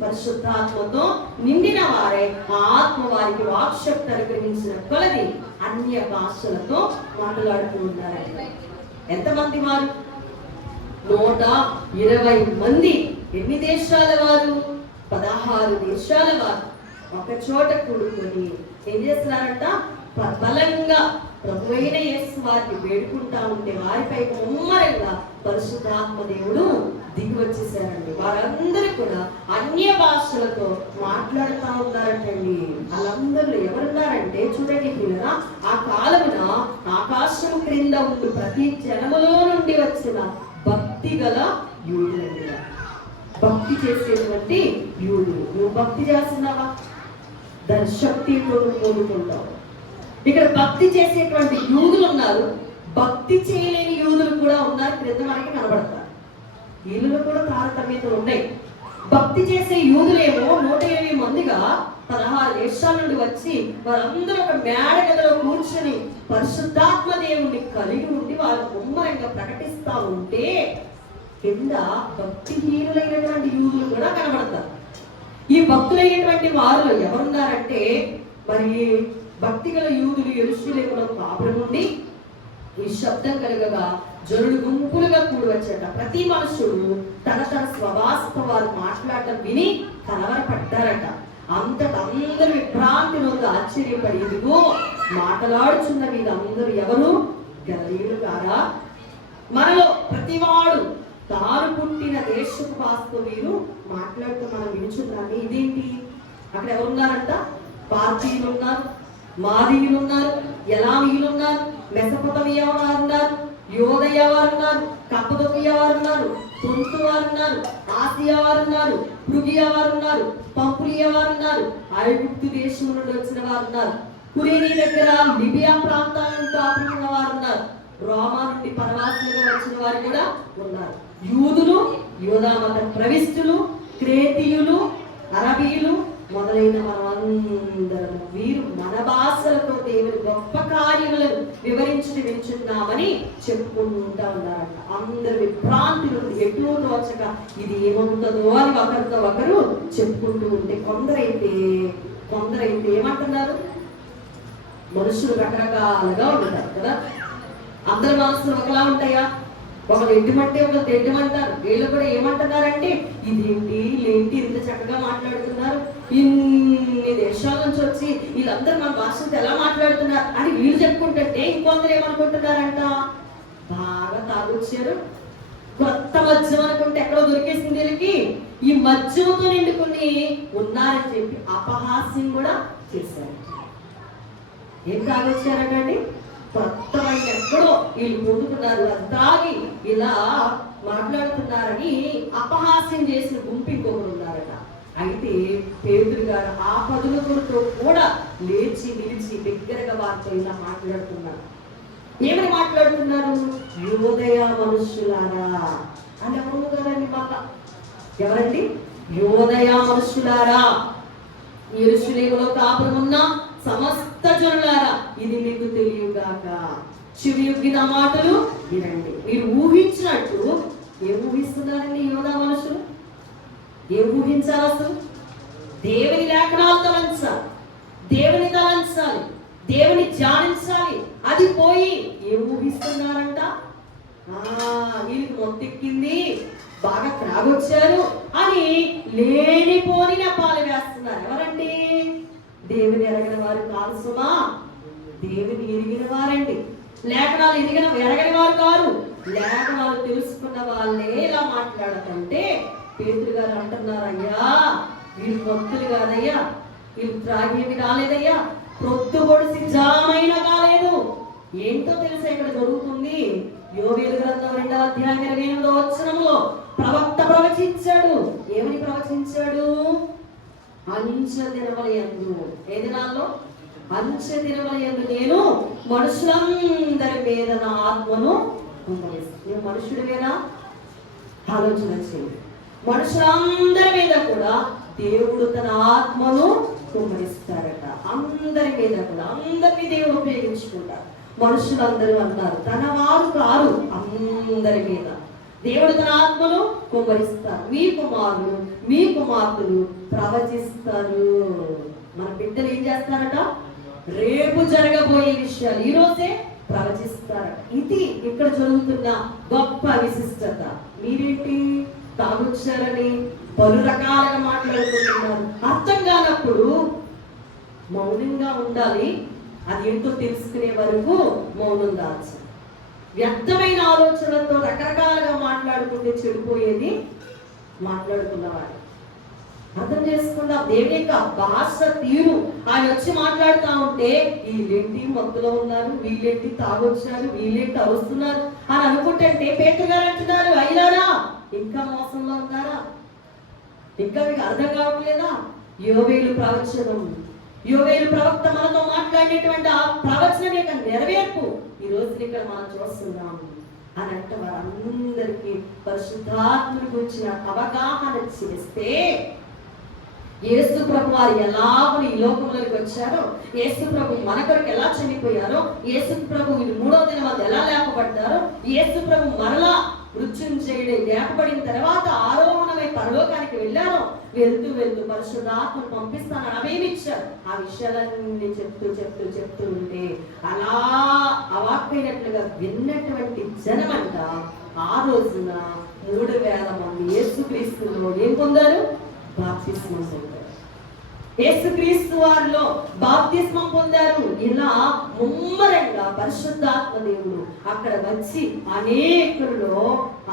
పరిశుద్ధాత్మతో నిండిన వారే ఆ ఆత్మ వారికి వాక్శక్తి అనుగ్రహించిన కొలది అన్య భాషలతో మాట్లాడుతూ ఉన్నారండి. ఎంతమంది వారు? 120 మంది. ఎన్ని దేశాల వారు? 16 దేశాల వారు ఒక చోట కూడుకొని ఏం చేస్తున్నారంట? బలంగా ప్రభువైన యేసు వారిని వేడుకుంటా ఉంటే వారిపై ముమ్మరంగా పరిశుద్ధాత్మ దేవుడు దిగి వచ్చేసారండి. వారందరూ కూడా అన్య భాషలతో మాట్లాడుతూ ఉన్నారంటండి. వాళ్ళందరూ ఎవరున్నారంటే చూడండి పిల్లరా, ఆ కాలమున ఆకాశం క్రింద ఉండి ప్రతి జనములో నుండి వచ్చిన భక్తి గల యూదులండి. భక్తి చేసేటువంటి యూదులు. నువ్వు భక్తి చేస్తున్నావా? దాని శక్తి కోరుకుంటావు. ఇక్కడ భక్తి చేసేటువంటి యూదులు ఉన్నారు, భక్తి చేయలేని యూదులు కూడా ఉన్నారు. క్రింద మనకి కనబడతారు. వీళ్ళు కూడా తారతమ్యతలు ఉన్నాయి. భక్తి చేసే యూదులేమో 120 మందిగా 16 దేశాల నుండి వచ్చి వారందరూ ఒక మేడ గదిలో కూర్చొని పరిశుద్ధాత్మ దేవుణ్ణి కలిగి ఉండి వారు ముమ్మరంగా ప్రకటిస్తా ఉంటే కింద భక్తిహీనులైనటువంటి యూదులు కూడా కనబడతారు. ఈ భక్తులైనటువంటి వారు ఎవరున్నారంటే, మరి భక్తి గల యూదులు యెరూషలేములో కాపురం నుండి ఈ శబ్దం కలగగా జనులు గుంపులుగా కూడి వచ్చాట. ప్రతి మనుషుడు తన స్వభావాలు మాట్లాడటం విని కలవరపడ్డారట. అంతటా అందరూ విభ్రాంతి నుండి ఆశ్చర్యపడి, ఇదిగో మాట్లాడుచున్న వీళ్ళందరూ ఎవరు? గలిలయులు కారా? మనలో ప్రతివాడు తాను పుట్టిన దేశపు భాషతో వీరు మాట్లాడుతూ మనం వినుచున్నాము. ఇదేంటి? అక్కడ ఎవరున్నారంట? పార్తీయులు ఉన్నారు, మాదీయులు ఉన్నారు, ఎలామీయులు ఉన్నారు, మెసొపొతమియా వారు ఉన్నారు, యోదయ వారు ఉన్నారు, కప్పదొకియా వారు ఉన్నారు, తొంతు వారు ఉన్నారు, ఆసియా వారు ఉన్నారు, పృగియా వారు ఉన్నారు, పంపులియా వారు ఉన్నారు, ఐగుప్తు దేశం నుండి వచ్చిన వారు ఉన్నారు, కురేనీ దగ్గర లిబియా ప్రాంతాల నుంచి కాపుకున్న వారు ఉన్నారు, రోమా నుండి పరవాసులుగా వచ్చిన వారు కూడా ఉన్నారు. యూదులు, యోధా మత ప్రవిష్టులు, క్రేతీయులు, అరబీయులు మొదలైన మనమందరం వీరు మన భాషలతో దేవుని గొప్ప కార్యములను వివరించుని వింటున్నామని చెప్పుకుంటూ ఉన్నారంట. అందరు విభ్రాంతి నుండి ఎట్లు తోచక ఇది ఏమవుతుందో అని ఒకరితో ఒకరు చెప్పుకుంటూ ఉంటే కొందరైతే ఏమంటున్నారు? మనుషులు రకరకాలుగా ఉంటారు కదా. అందరి మనసులు ఒకలా ఉంటాయా? ఒకరు ఎడ్డమంటే ఒకరు తెడ్డమంటారు. వీళ్ళు కూడా ఏమంటున్నారంటే ఇదేంటి లేంటి ఇంత చక్కగా మాట్లాడుతున్నారు, ఇన్ని దేశాల నుంచి వచ్చి వీళ్ళందరూ మన భాషతో ఎలా మాట్లాడుతున్నారు అని వీళ్ళు చెప్పుకుంటుంటే ఇంకొందరు ఏమనుకుంటున్నారంట? బాగా తాగొచ్చారు, కొత్త మద్యం అనుకుంటే ఎక్కడో దొరికేసింది వీళ్ళకి, ఈ మద్యంతో నిండుకుని ఉన్నారని చెప్పి అపహాస్యం కూడా చేశారు. ఏం తాగొచ్చారండి? కొత్తమైన ఎక్కడో వీళ్ళు పొందుతున్నారు, అది తాగి ఇలా మాట్లాడుతున్నారని అపహాస్యం చేసిన గుంపు ఇంకొకరు ఉన్నారట. అయితే పేతురు గారు ఆ 11 కూడా లేచి నిలిచి దగ్గరగా వారితో ఇలా మాట్లాడుతున్నారు. ఏమని మాట్లాడుతున్నారు? యోదయ మనుషులారా అని ఎవరు కదండి? మాక ఎవరండి? యోదయ మనుషులారా, యెరూషలేములో కాపురం ఉన్న సమస్త జనులారా, ఇది మీకు తెలియగాక, చెవి యొగ్గి నా మాటలు వినండి. మీరు ఊహించినట్టు ఏం ఊహిస్తున్నారండి యోధా మనుషులు? ఏం ఊహించాలి అసలు? దేవుని లేఖనాలు తలంచాలి, దేవుని తలంచాలి, దేవుని ధ్యానించాలి. అది పోయి ఏమంటున్నారంట? వీళ్ళకి మొత్తెక్కింది, బాగా త్రాగొచ్చారు అని లేనిపోని నెపాలు వేస్తున్నారు. ఎవరండి? దేవుని ఎరగని వారు కాదు సుమా, దేవుని ఎరిగిన వారండి. లేఖనాలు ఎరగని వారు కాదు, లేఖనాలు తెలుసుకున్న వాళ్ళే ఇలా మాట్లాడకంటే పేతురు గారు అంటున్నారు, అయ్యా వీళ్ళు భక్తులు కాదయ్యా, వీళ్ళు త్రాగేమి రాలేదయ్యా, ప్రొద్దు పొడిసి జామైన కాలేదు. ఏంటో తెలుసా ఇక్కడ జరుగుతుంది? యోవేలు గ్రంథం 2వ అధ్యాయం 28వ వచనంలో ప్రవక్త ప్రవచించాడు. ఏమని ప్రవచించాడు? అంచె దినములందు, ఏ దినాల్లో? అంచె దినములందు నేను మనుషులందరి మీద నా ఆత్మను కుమ్మరిస్తాను. నువ్వు మనుషుడివేనా? ఆలోచన చేయండి. మనుషులందరి మీద కూడా దేవుడు తన ఆత్మను కుమ్మరిస్తారట. అందరి మీద కూడా, అందరినీ దేవుడు ఉపయోగించుకుంటారు. మనుషులందరూ అన్నారు, తన వారు కారు, అందరి మీద దేవుడు తన ఆత్మను కుమ్మరిస్తారు. మీ కుమారులు మీ కుమార్తెలు ప్రవచిస్తారు. మన బిడ్డలు ఏం చేస్తారట? రేపు జరగబోయే విషయాలు ఈ రోజే ప్రవచిస్తారట. ఇది ఇక్కడ జరుగుతున్న గొప్ప విశిష్టత. మీరేంటి తాగొచ్చారని పలు రకాలుగా మాట్లాడుకుంటున్నారు. అర్థం కానప్పుడు మౌనంగా ఉండాలి. అది ఏంటో తెలుసుకునే వరకు మౌనం దాల్చాలి. వ్యక్తమైన ఆలోచనలతో రకరకాలుగా మాట్లాడుకుంటే చెడిపోయేది మాట్లాడుకున్నవాడు. అర్థం చేసుకుందాం. దేవుని యొక్క భాష తీరు. ఆయన వచ్చి మాట్లాడుతూ ఉంటే వీళ్ళేంటి మత్తులో ఉన్నారు, వీళ్ళేంటి తాగొచ్చారు, వీళ్ళేంటి అరుస్తున్నారు అని అనుకుంటే పేతురు గారు అంటున్నారు, అయ్యారా ఇంకా మోసంలో ఉన్నారా? ఇంకా మీకు అర్థం కావట్లేదా? యోవేలు ప్రవచనం, యోవేలు ప్రవక్త మనతో మాట్లాడేటువంటి ఆ ప్రవచనం యొక్క నెరవేర్పు ఈ రోజు ఇక్కడ మనం చూస్తున్నాము అని అంటే వారందరికీ పరిశుద్ధాత్మని గురించిన అవగాహన చేస్తే యేసు ప్రభు వారు ఎలాగో ఈ లోకంలోకి వచ్చారో, యేసు ప్రభు మన కొరకు ఎలా చనిపోయారో, యేసు ప్రభు 3వ దినం ఎలా లేపబడ్డారో, యేసు ప్రభు మరలా మృత్యుంజయుడై లేపబడిన తర్వాత ఆరోహణమై పరలోకానికి వెళ్ళారో, వెళ్తూ వెళ్తూ పరిశుద్ధాత్మను పంపిస్తానని అవేమిచ్చారు. ఆ విషయాలన్నీ చెప్తూ ఉంటే అలా అవాక్కైనట్లుగా విన్నటువంటి జనమంట ఆ రోజున 3000 మంది యేసుక్రీస్తులో ఏం పొందారు? బాప్తిస్మం పొందారు. యేసుక్రీస్తు వారిలో బాప్తిస్మం పొందారు. ఇలా ముమ్మరంగా పరిశుద్ధాత్మ దేవుడు అక్కడ వచ్చి అనేకుల్లో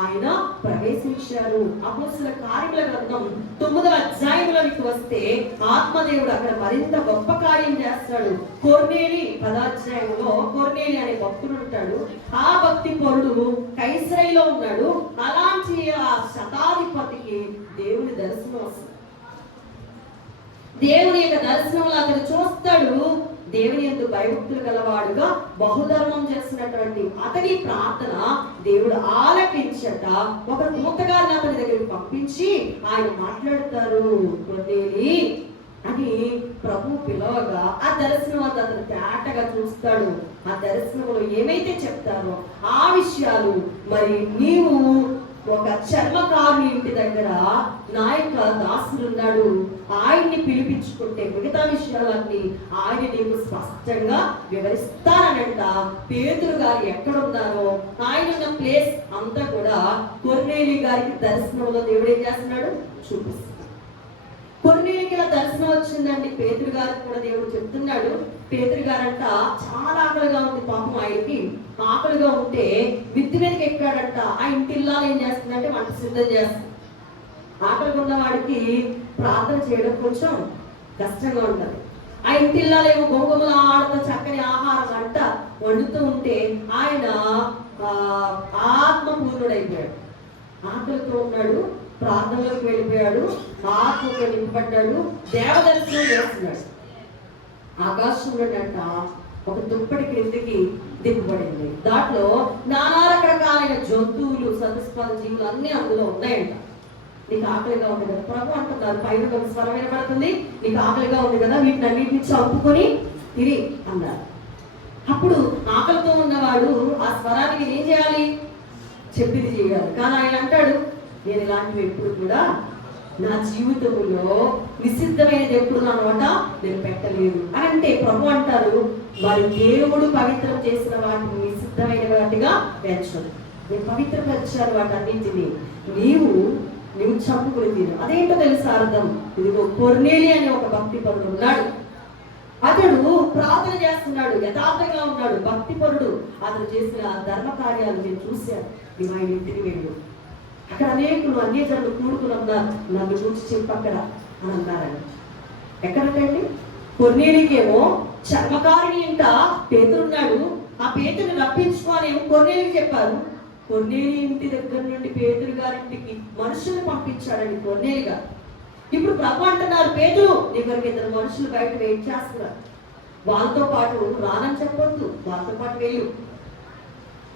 ఆయన ప్రవేశించారు. అపోస్తలుల కార్యముల గ్రంథం 9వ అధ్యాయంలోకి వస్తే ఆత్మదేవుడు అక్కడ మరింత గొప్ప కార్యం చేస్తాడు. కొర్నేలి 10వ అధ్యాయంలో కొర్నేలి అనే భక్తుడు ఉంటాడు. ఆ భక్తి పరుడు కైసరైలో ఉన్నాడు. అలాంటి ఆ శతాధిపతికి దేవుని దర్శనం వస్తుంది. దేవుని యొక్క దర్శనంలో అతను చూస్తాడు. దేవుని యందు భయభక్తులు గలవాడుగా బహుధర్మం చేస్తున్నటువంటి అతని ప్రార్థన దేవుడు ఆలకించట ఒక దూతగారిని అతని దగ్గరికి పంపించి ఆయన మాట్లాడతారు. కొర్నేలి అని ప్రభు పిలవగా ఆ దర్శనం అతను తేటగా చూస్తాడు. ఆ దర్శనంలో ఏమైతే చెప్తారో ఆ విషయాలు మరి నీవు ఒక చర్మకారుని ఇంటి దగ్గర నా యొక్క దాసుడు ఉన్నాడు, ఆయన్ని పిలిపించుకుంటే మిగతా విషయాలన్నీ ఆయన నీకు స్పష్టంగా వివరిస్తారనంట. పేతురు గారు ఎక్కడున్నారో ఆయన ఉన్న ప్లేస్ అంతా కూడా కొర్నేలి గారికి దర్శనంలో దేవుడు ఏం చేస్తున్నాడు? చూపిస్తున్నాడు. కొర్నేలికి ఇలా దర్శనం వచ్చిందండి. పేతురు గారికి కూడా దేవుడు చెప్తున్నాడు. పేతురు గారంట చాలా ఆకలిగా ఉంది. పాపం ఆయనకి ఆకలిగా ఉంటే మిద్ది మీదకి ఎక్కాడంట. ఆ ఇంటిల్లాలు ఏం చేస్తుందంటే వంట సిద్ధం చేస్తుంది. ఆకలిగా ఉన్న వాడికి ప్రార్థన చేయడం కొంచెం కష్టంగా ఉంటుంది. ఆ ఇంటిల్లాలేమో గొంగముల ఆడుతూ చక్కని ఆహారం వంట వండుతూ ఉంటే ఆయన ఆత్మపూర్ణుడైపోయాడు. ఆకలితో ఉన్నాడు, ప్రార్థనలోకి వెళ్ళిపోయాడు, ఆత్మతో నింపబడ్డాడు, దేవదర్శనం చేస్తున్నాడు. ఆకాశంలో అంట ఒక దుప్పటి క్రిందికి దిగుబడింది. దాంట్లో నానా రకరకాలైన జంతువులు, సతస్పద జీవులు అన్ని అందులో ఉన్నాయంట. నీకు ఆకలిగా ఉంది కదా, ప్రభు అంటున్నారు, పైన ఒక స్వరం వినబడుతుంది, నీకు ఆకలిగా ఉంది కదా, వీటిని అన్నింటినీ చంపుకొని తిని అన్నారు. అప్పుడు ఆకలితో ఉన్నవాడు ఆ స్వరానికి ఏం చేయాలి? చెప్పింది చేయాలి. కానీ ఆయన అంటాడు, నేను ఇలాంటివి ఎప్పుడు కూడా నా జీవితంలో నిషిద్ధమైనది ఎప్పుడు నా నోట నేను పెట్టలేదు అని అంటే ప్రభు అంటారు, మరి దేవుడు పవిత్రం చేసిన వాటిని పరిశుద్ధమైన వాటిగా ఎంచను. నేను పవిత్రపరిచాను వాటన్నింటినీ, నీవు చంపుకుని తిను. అదేంటో తెలుసా అర్థం? ఇదిగో కొర్నేలి అనే ఒక భక్తి పరుడు ఉన్నాడు. అతడు ప్రార్థన చేస్తున్నాడు, యథార్థంగా ఉన్నాడు, భక్తి పరుడు. అతను చేసిన ధర్మ కార్యాలు నేను చూశాను. నీవు ఆయన ఇంటికి వెళ్ళు, అక్కడ అనేకులు అన్యజనులు కూడుకుని ఉన్నారు, నన్ను చూసి చెప్పు అక్కడ అని అన్నారండి. ఎక్కడండి? కొర్నేలికేమో చర్మకారిణి ఇంట పేతురున్నాడు, ఆ పేతురుని రప్పించుకోనేమో కొర్నేలికి చెప్పారు. కొర్నేలి ఇంటి దగ్గర నుండి పేతురు గారింటికి మనుషులు పంపించాడండి కొర్నేలి గారు. ఇప్పుడు ప్రభు అంటున్నారు, పేతురు నీ కొరకు 2 మనుషులు బయట వెయిట్ చేస్తున్నారు, వాళ్ళతో పాటు రానని చెప్పొద్దు, వాళ్ళతో పాటు వెళ్ళు.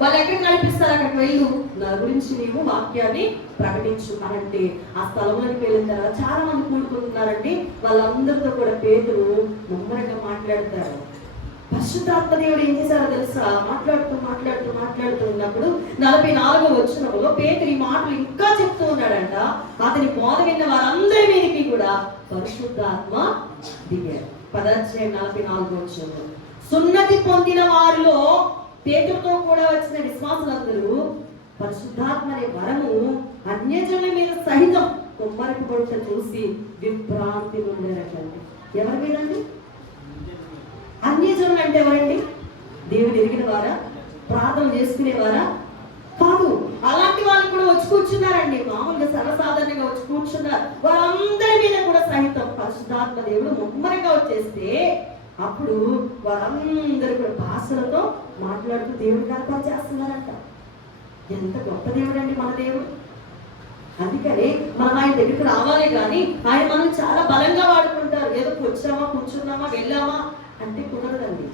వాళ్ళు ఎక్కడికి కనిపిస్తారు అక్కడికి వెళ్ళు, నా గురించి నీవు వాక్యాన్ని ప్రకటించు అనంటే ఆ స్థలంలోకి వెళ్ళిన తర్వాత చాలా మంది కూడుకుంటున్నారండి. వాళ్ళందరితో కూడా పేతురు ముమ్మరంగా మాట్లాడతారు. పరిశుద్ధాత్మ దేవుడు ఏం చేశారో తెలుసా? మాట్లాడుతూ ఉన్నప్పుడు 44వ వచనంలో పేతురు ఈ మాటలు ఇంకా చెప్తూ ఉన్నాడంట. అతని బోధ విన్న వారందరి మీదకి కూడా పరిశుద్ధాత్మ దిగారు. 44వ వచనంలో సున్నతి పొందిన వారిలో పేతురుతో కూడా వచ్చిన విశ్వాసులందరూ పరిశుద్ధాత్మ అనే వరము అన్యజనుల మీద సహితం కొమ్మరికి పొడుట చూసి విభ్రాంతి ఉండేటండి. ఎవరి మీదండి? అన్యజనులు అంటే ఎవరండి? దేవుడు ఎరిగిన వారా? ప్రార్థన చేసుకునేవారా? కాదు. అలాంటి వాళ్ళు కూడా వచ్చి కూర్చున్నారండి. మామూలుగా సర్వసాధారణంగా వచ్చి కూర్చున్నారు. వారందరి మీద కూడా సహితం పరిశుద్ధాత్మ దేవుడు ముమ్మరంగా వచ్చేస్తే అప్పుడు వారందరూ కూడా భాషలతో మాట్లాడుతూ దేవుడు కనపడి చేస్తున్నారంట. ఎంత గొప్ప దేవుడు అండి మన దేవుడు. అందుకని మనం ఆయన దగ్గరికి రావాలి కానీ ఆయన మనం చాలా బలంగా వాడుకుంటారు. ఏదో వచ్చామా, కూర్చున్నామా, వెళ్ళామా అంటే కుదరదండి.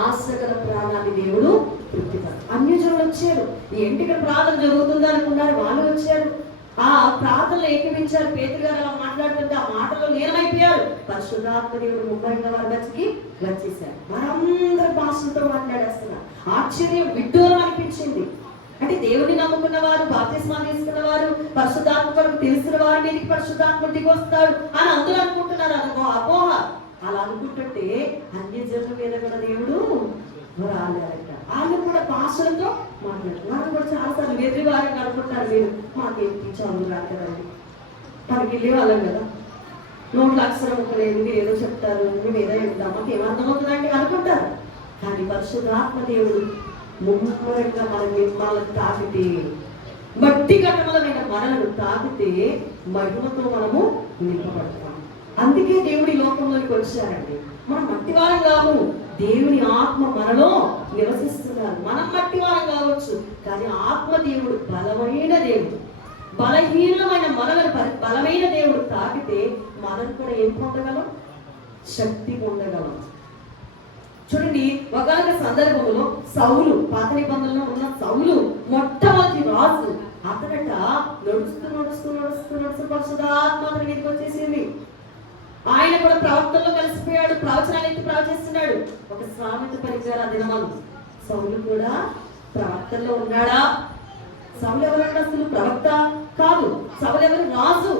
ఆశగల ప్రాణాన్ని దేవుడు తృప్తిపరు. అన్యజనులు వచ్చారు. ఏంటి ఇక్కడ ప్రార్థన జరుగుతుందా అనుకున్నారు, వాళ్ళు వచ్చారు. ఆ ప్రార్థనలు ఏకీవించారు. పేతురు గారు అలా మాట్లాడుతుంటే ఆ మాటలో లీనమైపోయారు. పరిశుద్ధాత్మ దేవుడు ముమ్మరంగా వారి బతికి వచ్చేసారు. వారందరూ భాషలతో మాట్లాడేస్తున్నారు. ఆశ్చర్యం, విడ్డూరం అనిపించింది. అంటే దేవుడిని నమ్ముకున్న వారు, బాప్తిస్మాలు తీసుకున్న వారు, పరిశుద్ధాత్మ కొరకు తెలిసిన వారి మీదకి పరిశుద్ధాత్మ దిగి వస్తాడు అని అందరూ అనుకుంటున్నారు. అదొక అపోహ. అలా అనుకుంటుంటే అన్యజనుల మీద కూడా దేవుడు రాలేరట. వాళ్ళు కూడా భాషలతో మాట్లాడుతున్నారు. వాళ్ళు కూడా చాలాసార్లు వెర్రివారిని అనుకుంటారు. మీరు మాకేంటి చదువు రాదు కదండి, మనకి వెళ్ళే వాళ్ళం కదా, నోట్ల అక్షరం ఒక లేదు, మీరు ఏదో చెప్తారు, మేము ఏదో చెప్తాం, మాకు ఏమర్థమవుతుందంటే అనుకుంటారు. కానీ పరిశుద్ధాత్మ దేవుడు ముమ్మరంగా మనల్ని తాకితే, మట్టి ఘటనలమైన మనలను తాకితే మహిమతో మనము నింపబడతాం. అందుకే దేవుడి లోకంలోకి వచ్చారండి. మనం మట్టివారం కాము, దేవుని ఆత్మ మనలో నివసిస్తున్నారు. మనం మట్టివారం కావచ్చు కానీ ఆత్మ దేవుడు బలమైన దేవుడు. బలహీనమైన మనలను బలమైన దేవుడు తాకితే మనం కూడా ఏం పొందగలం? శక్తి పొందగలం. చూడండి, ఒకనొక సందర్భంలో సౌలు, పాత నిబంధనలో ఉన్న సౌలు మొట్టమొదటి రాజు. అతడట నడుస్తూ పరిశుద్ధాత్మ అతని మీదకి వచ్చేసింది. ఆయన కూడా ప్రవక్తల్లో కలిసిపోయాడు, ప్రవచనాలు ఎత్తి ప్రవచిస్తున్నాడు. ఒక సామెత పరిచయాల దినమను సౌలు కూడా ప్రవక్తల్లో ఉన్నాడా? సౌలు ఎవరంటే అసలు ప్రవక్త కాదు. సౌలు ఎవరు? రాజు,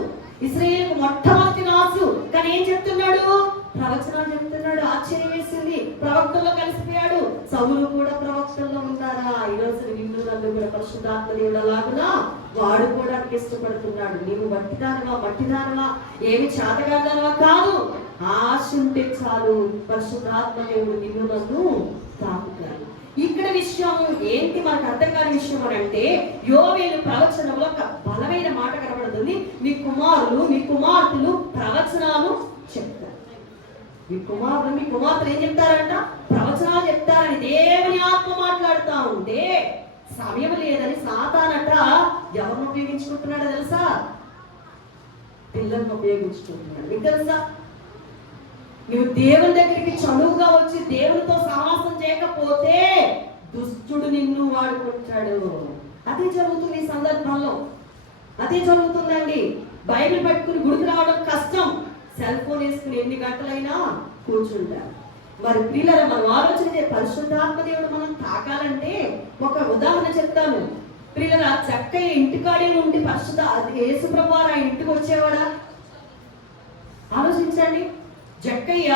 ఇశ్రాయేలుకు మొట్టమొదటి రాజు. కానీ ఏం చెప్తున్నాడు? ప్రవచనాలు చెప్తున్నాడు. ఆశ్చర్యం వేసింది. ప్రవక్తల్లో కలిసిపోయాడు. సౌలు కూడా ప్రవక్తల్లో ఉన్నారా? ఈరోజు నిన్ను నన్ను కూడా పరిశుద్ధాత్మ దేవుడు అలాగునా వాడుకోవడానికి ఇష్టపడుతున్నాడు. నీవు మట్టిదానవా, ఏమి చేతగాదానవా కాదు. ఆశ ఉంటే చాలు, పరిశుద్ధాత్మ దేవుడు నిన్ను నన్ను తాకుతాడు. ఇక్కడ విషయం ఏంటి మనకు అర్థం కాని విషయం అని అంటే, యోవేలు ప్రవచనంలో ఒక బలమైన మాట కనబడుతుంది. మీ కుమార్తెలు ప్రవచనాలు చెప్తారు. మీ కుమార్తెలు ఏం చెప్తారంట? ప్రవచనాలు చెప్తారని దేవుని ఆత్మ మాట్లాడుతూ ఉంటే సమయం లేదని సాతానట ఎవరిని ఉపయోగించుకుంటున్నాడో తెలుసా? పిల్లల్ని ఉపయోగించుకుంటున్నాడు. మీకు తెలుసా? నువ్వు దేవుని దగ్గరికి చనువుగా వచ్చి దేవునితో సహవాసం చేయకపోతే దుష్టుడు నిన్ను వాడుకుంటాడు. అదే జరుగుతుంది ఈ సందర్భంలో. అదే జరుగుతుందండి. బైబిల్ పట్టుకుని గుడికి రావడం కష్టం. సెల్ ఫోన్ వేసుకుని ఎన్ని గంటలైనా కూర్చుంటారు. మరి ప్రియులారా, మనం ఆలోచన పరిశుద్ధాత్మ దేవుడు మనం తాకాలంటే ఒక ఉదాహరణ చెప్తాను. ప్రియులారా, చక్కగా ఇంటికాడే ఉండి యేసు ప్రభువు ఆ ఇంటికి వచ్చేవాడా? ఆలోచించండి. జక్కయ్య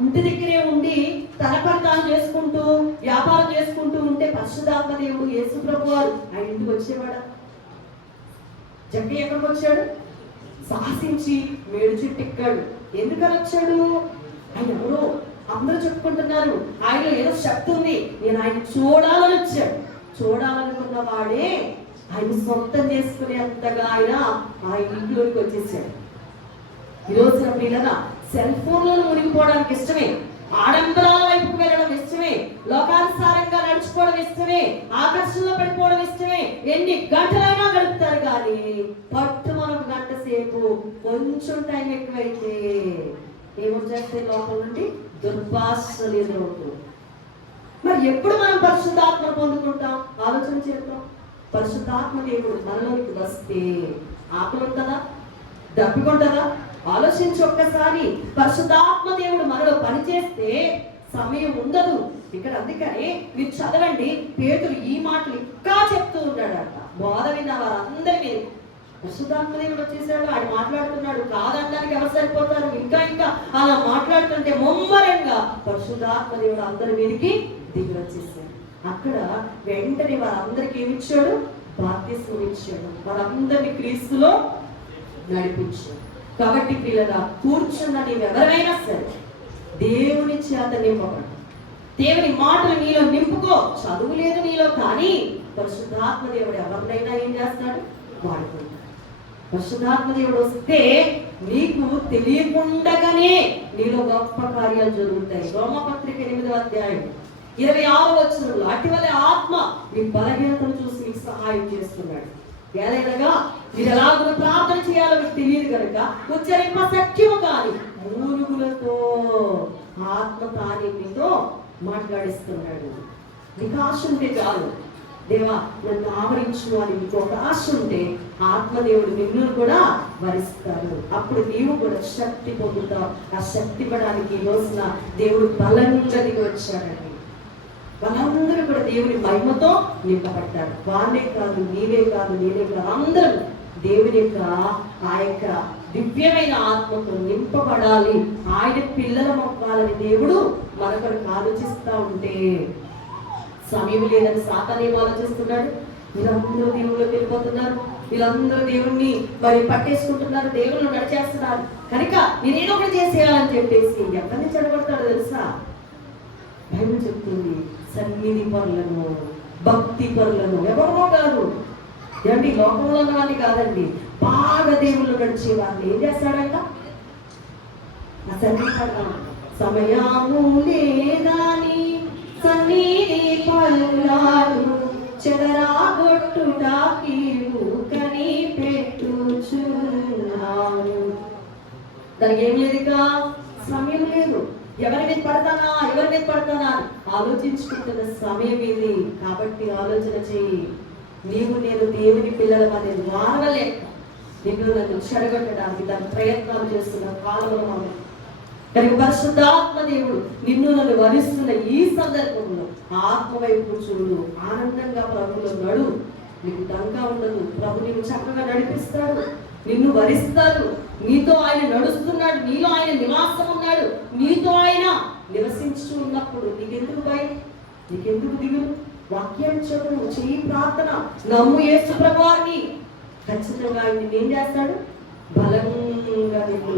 ఇంటి దగ్గరే ఉండి తన పని తాను చేసుకుంటూ వ్యాపారం చేసుకుంటూ ఉంటే పరిశుద్ధాత్మ దేవుడు యేసు ప్రభు వారు ఆయన ఇంటికి వచ్చేవాడా? జక్కయ్య ఎక్కడికి వచ్చాడు? సాహసించి మేడు చెట్టు ఎక్కాడు. ఎందుకని వచ్చాడు? ఆయన ఎవరో అందరూ చెప్పుకుంటున్నారు, ఆయన ఏదో శక్తి ఉంది, నేను ఆయన చూడాలని వచ్చాడు. చూడాలనుకున్న వాడే ఆయన సొంతం చేసుకునే అంతగా ఆయన ఇంట్లోకి వచ్చేసాడు. ఈరోజు పిల్లల సెల్ ఫోన్లను మునిగిపోవడానికి ఇష్టమే, ఆడంబరాల వైపుకు వెళ్ళడం ఇష్టమే, లోకానుసారంగా నడుచుకోవడం ఇష్టమే, ఆకర్షణలో పడిపోవడం ఇష్టమే. ఎన్ని గంటలైనా గడుపుతారు కానీ పట్టు మనకు గంట సేపు కొంచెం టైం ఎక్కువైతే ఏమొచ్చేస్తే లోపల నుండి దుర్భాషలు ఎదురవుతుంది. మరి ఎప్పుడు మనం పరిశుద్ధాత్మ పొందుకుంటాం? ఆలోచన చేద్దాం. పరిశుద్ధాత్మ దేవుడు మనలోకి వస్తే ఆకలి ఉంటుందా? దప్పికొంటుందా? ఆలోచించి ఒక్కసారి. పరిశుద్ధాత్మ దేవుడు మనలో పనిచేస్తే సమయం ఉండదు ఇక్కడ. అందుకనే మీరు చదవండి, పేతురు ఈ మాటలు ఇంకా చెప్తూ ఉన్నాడట. బోధ విన్న వారందరి మీద పరిశుద్ధాత్మ దేవుడు వచ్చేసాడు, ఆయన మాట్లాడుతున్నాడు. కాదనడానికి ఎవరు సరిపోతారు? ఇంకా ఇంకా అలా మాట్లాడుతుంటే ముమ్మరంగా పరిశుద్ధాత్మ దేవుడు అందరి మీదకి దిగి వచ్చేసాడు. అక్కడ వెంటనే వారందరికి ఏమిచ్చాడు? బాప్తిస్మం ఇచ్చాడు. వారందరినీ క్రీస్తులో నడిపించాడు. కాబట్టి పిల్లగా కూర్చున్న నీవెవరైనా సరే దేవుని చేత నింపబడు. దేవుని మాటలు నీలో నింపుకో. చదువు లేదు నీలో, కానీ పరిశుద్ధాత్మ దేవుడు ఎవరినైనా ఏం చేస్తాడు? వాడుకుంటాడు. పరిశుద్ధాత్మ దేవుడు వస్తే నీకు తెలియకుండగానే నీలో గొప్ప కార్యాలు జరుగుతాయి. రోమపత్రిక 8వ అధ్యాయం 26వ వచనంలో అటువలే ఆత్మ మీ బలహీనతను చూసి మీకు సహాయం చేస్తున్నాడు. ఏదైనా మీరు ఎలాగో ప్రార్థన చేయాలో మీకు తెలియదు కనుక ఉచ్చరింప సత్యము కాని మూలుగులతో ఆత్మ తానే మీతో మాట్లాడిస్తున్నాడు. నీకు ఆశ ఉంటే చాలు, దేవా నన్ను ఆవరించు అని నీకు ఒక ఆశ ఉంటే ఆత్మదేవుడు నిన్ను కూడా వరిస్తాడు. అప్పుడు నీవు కూడా శక్తి పొందుతావు. ఆ శక్తి పడానికి ఈ రోజున దేవుడు బలంగా దిగి వచ్చాడండి. వాళ్ళందరూ కూడా దేవుని మహిమతో నింపబడ్డారు. వాళ్ళే కాదు, నీవే కాదు, నేనే కాదు, అందరూ దేవుని యొక్క ఆ యొక్క దివ్యమైన ఆత్మతో నింపబడాలి. ఆయన పిల్లల మొక్కాలని దేవుడు మనకొరకు ఆలోచిస్తూ ఉంటే సమయం లేదని సాతాను ఏం ఆలోచిస్తున్నాడు? వీళ్ళందరూ దేవుళ్ళకి వెళ్ళిపోతున్నారు, వీళ్ళందరూ దేవుణ్ణి మరి పట్టేసుకుంటున్నారు, దేవుళ్ళు నడిచేస్తున్నారు కనుక నేనేదో ఒకటి చేసేయాలని చెప్పేసి ఎవరిని చెడగొడతాడో తెలుసా? బైబిల్ చెప్తుంది, సన్నిధి పరులను, భక్తి పరులను, ఎవరో కాదు ఏమండి, లోకంలో ఉన్న వాళ్ళని కాదండి, బాగా దేవుళ్ళు నడిచే వాళ్ళని ఏం చేస్తాడంట? సమయము లేదాని సన్నిధి పరులను చెదరాగొట్టుటాకి కని పెట్టుచున్నాను. దానికి ఏం లేదు, ఇక సమయం లేదు. ఎవరి మీద పడతానా ఆలోచించుకుంటున్న సమయం ఇది. కాబట్టి ఆలోచన చేయి. నీవు నేను దేవుని పిల్లల మధ్య వారవలేక నిన్ను నన్ను చెడగొట్టడానికి దాని ప్రయత్నాలు చేస్తున్న కాలంలో కనుక పరిశుద్ధాత్మ దేవుడు నిన్ను నన్ను వరిస్తున్న ఈ సందర్భంలో ఆత్మ వైపు చూడు, ఆనందంగా ప్రభులో నడు. నీకు దంగా ఉండదు. ప్రభు నీకు చక్కగా నడిపిస్తాడు, నిన్ను వరిస్తాడు. నీతో ఆయన నడుస్తున్నాడు, నీలో ఆయన నివాసం ఉన్నాడు, నీతో ఆయన నివసించు ఉన్నప్పుడు నీకెందుకు భయం? నీకెందుకు దిగులు? వాక్యాన్ని చదువు, చెయ్యి ప్రార్థన, నమ్ము యేసు ప్రభువారిని. ఖచ్చితంగా ఆయన ఏం చేస్తాడు? బలంగా నిన్ను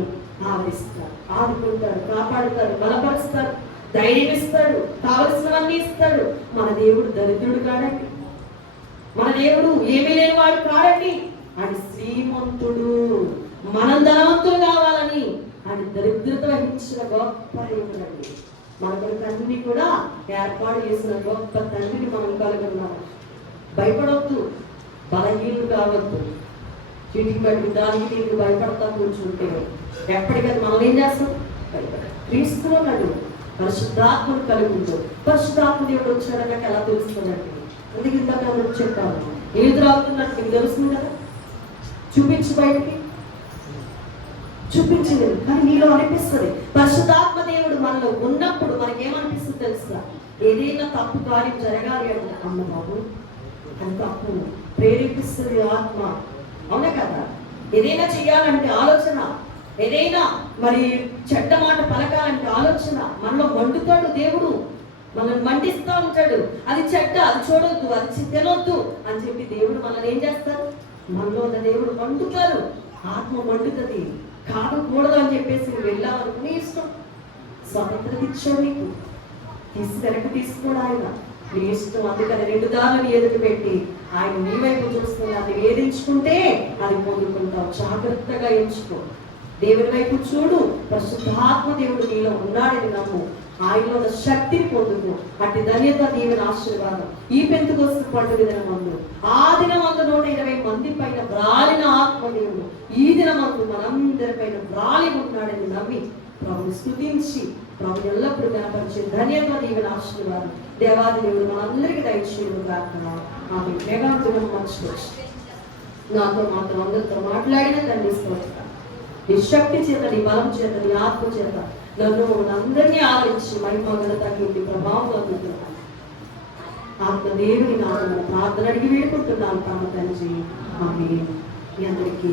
ఆవరిస్తాడు, ఆదుకుంటాడు, కాపాడుతాడు, బలపరుస్తాడు, ధైర్యం ఇస్తాడు, కావలసినవన్నీ ఇస్తాడు. మన దేవుడు దరిద్రుడు కాడండి, మన దేవుడు ఏమీ లేని వాడు కాడండి. ఆయన శ్రీమంతుడు. మనం ధనవంతులు కావాలని ఆయన దరిద్రత వహించిన గొప్ప దేవుడండి. మన కొరకు అన్ని కూడా ఏర్పాటు చేసిన గొప్ప తండ్రిని మనం కలుగున్నాము. భయపడవద్దు, బలహీనులు కావద్దు. చీటికి బట్టి దానికి నీకు భయపడతా కూర్చుంటే ఎప్పటికది మనం ఏం చేస్తాం? క్రీస్తులో నడు, పరిశుద్ధాత్మను కలుగుతూ. పరిశుద్ధాత్మ దేవుడు వచ్చాడన్నాక ఎలా తెలుస్తుందండి? అందుకే ఇందాక చెప్పాను, ఏది రావుతున్నట్టు మీకు తెలుస్తుంది కదా. చూపించు, బయటికి చూపించలేదు కానీ నీలో అనిపిస్తుంది. పరిశుద్ధాత్మ దేవుడు మనలో ఉన్నప్పుడు మనకేమనిపిస్తుంది తెలుసా? ఏదైనా తప్పు కార్యం జరగాలి అంటే అమ్మ బాబు అది తప్పు ప్రేరేపిస్తుంది ఆత్మ, అవునా కదా? ఏదైనా చెయ్యాలంటే ఆలోచన ఏదైనా మరి చెడ్డ మాట పలకాలంటే ఆలోచన మనలో మండుతాడు దేవుడు, మనల్ని మండిస్తూ ఉంటాడు. అది చెడ్డ, అది చూడొద్దు, అది తినొద్దు అని చెప్పి దేవుడు మనల్ని ఏం చేస్తారు? మనలో ఉన్న దేవుడు మండుతారు, ఆత్మ మండుతుంది. కాకూడదు అని చెప్పేసి నువ్వు వెళ్ళావనుకుని ఇష్టం, స్వాతంత్రం ఇచ్చావు నీకు, వెనక్కి తీసుకోడు ఆయన, నీ ఇష్టం. అందుకని 2 దారులను ఎదురు పెట్టి ఆయన నీ వైపు చూస్తున్నాడు. వేధించుకుంటే అది పొందుకుంటావు, జాగ్రత్తగా ఎంచుకో. దేవుని వైపు చూడు, పరిశుద్ధాత్మ దేవుడు నీలో ఉన్నాడని నమ్ము, ఆయనలో ఉన్న శక్తిని పొందుకు. అట్టి ధన్యత, దీవెన, ఆశీర్వాదం ఈ పెంతెకొస్తు పండుగ దినమందు ఆ దినమందు 120 మంది పైన వ్రాలిన ఆత్మ దేవుడు ఈ దినమందు మనందరి పైన వ్రాలి ఉన్నాడని నమ్మి ప్రభుని స్తుతించి ప్రభు ఎల్లప్పుడూ కనపరిచే ధన్యత, దీవెన, ఆశీర్వాదం దేవాది దేవుడు మనందరికీ దయచేయడం ప్రార్థన. ఆమె మేఘాంతులను మర్చిపోవచ్చు. నాతో మాత్రం అందరితో మాట్లాడిన తండ్రి స్తోత్రం. నీ శక్తి చేత, నీ బలం చేత, నీ ఆత్మ చేత నన్ను అందరినీ ఆదరించి మహిమ ఘనత కీర్తి ప్రభావం అందుతున్నాను. ఆత్మదేవుని నామమున ప్రార్థన అడిగి వేడుకుంటున్నాను. తాము తండ్రి. ఆమేన్. మీ అందరికీ